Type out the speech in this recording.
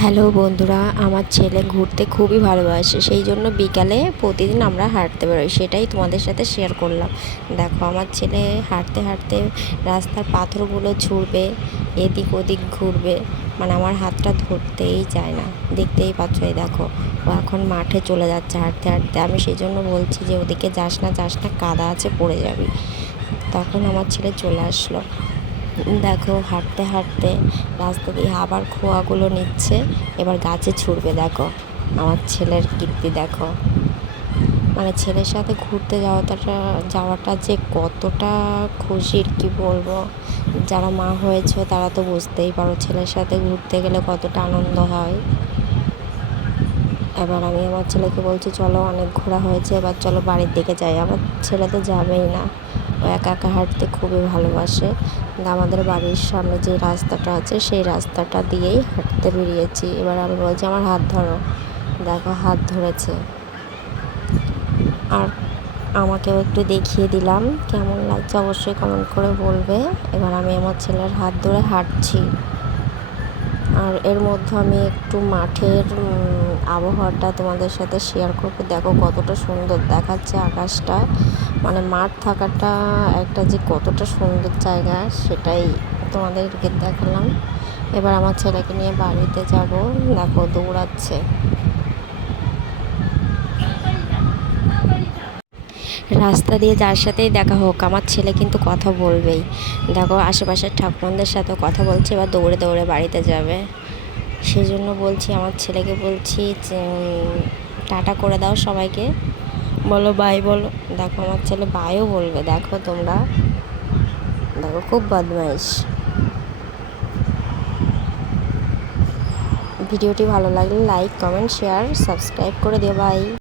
Hello বন্ধুরা, আমার ছেলে ঘুরতে খুবই ভালোবাসে, সেই জন্য বিকালে প্রতিদিন আমরা হাঁটতে বেরোই। সেটাই তোমাদের সাথে শেয়ার করলাম। দেখো, আমার ছেলে হাঁটতে হাঁটতে রাস্তার পাথরগুলো ছুঁড়বে, এদিক ওদিক ঘুরবে, মানে আমার হাতটা ধরতেই চায় না। দেখতেই পাচ্ছ, এই দেখো, ও এখন মাঠে চলে যাচ্ছে হাঁটতে হাঁটতে। আমি সেই জন্য বলছি যে ওদিকে যাস না, কাদা আছে, পড়ে যাবি। তখন আমার ছেলে চলে আসলো। দেখো, হাঁটতে হাঁটতে রাস্তা দিয়ে আবার খোয়াগুলো নিচ্ছে, এবার গাছে ছুটবে। দেখো আমার ছেলের কীর্তি দেখো। মানে ছেলের সাথে ঘুরতে যাওয়াটা যে কতটা খুশির, কি বলবো। যারা মা হয়েছে তারা তো বুঝতেই পারো ছেলের সাথে ঘুরতে গেলে কতটা আনন্দ হয়। এবার আমি আমার ছেলেকে বলছি, চলো অনেক ঘোরা হয়েছে, এবার চলো বাড়ির দিকে যাই। আমার ছেলে তো যাবেই না, ও একা একা হাঁটতে খুবই ভালোবাসে। আমাদের বাড়ির সামনে যে রাস্তাটা আছে সেই রাস্তাটা দিয়েই হাঁটতে বেরিয়েছি। এবার আমি বলছি, আমার হাত ধরো। দেখো, হাত ধরেছে। আর আমাকেও একটু দেখিয়ে দিলাম, কেমন লাগছে অবশ্যই কমেন্ট করে বলবে। এবার আমি আমার ছেলের হাত ধরে হাঁটছি। আর এর মধ্যে আমি একটু মাঠের আবহাওয়াটা তোমাদের সাথে শেয়ার করবো। দেখো কতটা সুন্দর দেখাচ্ছে আকাশটা, মানে মাঠ থাকাটা একটা যে কতটা সুন্দর জায়গা সেটাই তোমাদেরকে দেখালাম। এবার আমার ছেলেকে নিয়ে বাড়িতে যাব। দেখো দৌড়াচ্ছে। রাস্তা দিয়ে যার সাথেই দেখা হোক, আমার ছেলে কিন্তু কথা বলবেই। দেখো আশেপাশের ঠাকুরদের সাথেও কথা বলছে, এবার দৌড়ে দৌড়ে বাড়িতে যাবে। সেই জন্য বলছি, আমার ছেলেকে বলছি যে টাটা করে দাও সবাইকে, বলো বাই বলো। দেখো আমার ছেলে বাইও বলবে। দেখো তোমরা, দেখো খুব বদমাইশ। ভিডিওটি ভালো লাগলে লাইক, কমেন্ট, শেয়ার, সাবস্ক্রাইব করে দিও। বাই।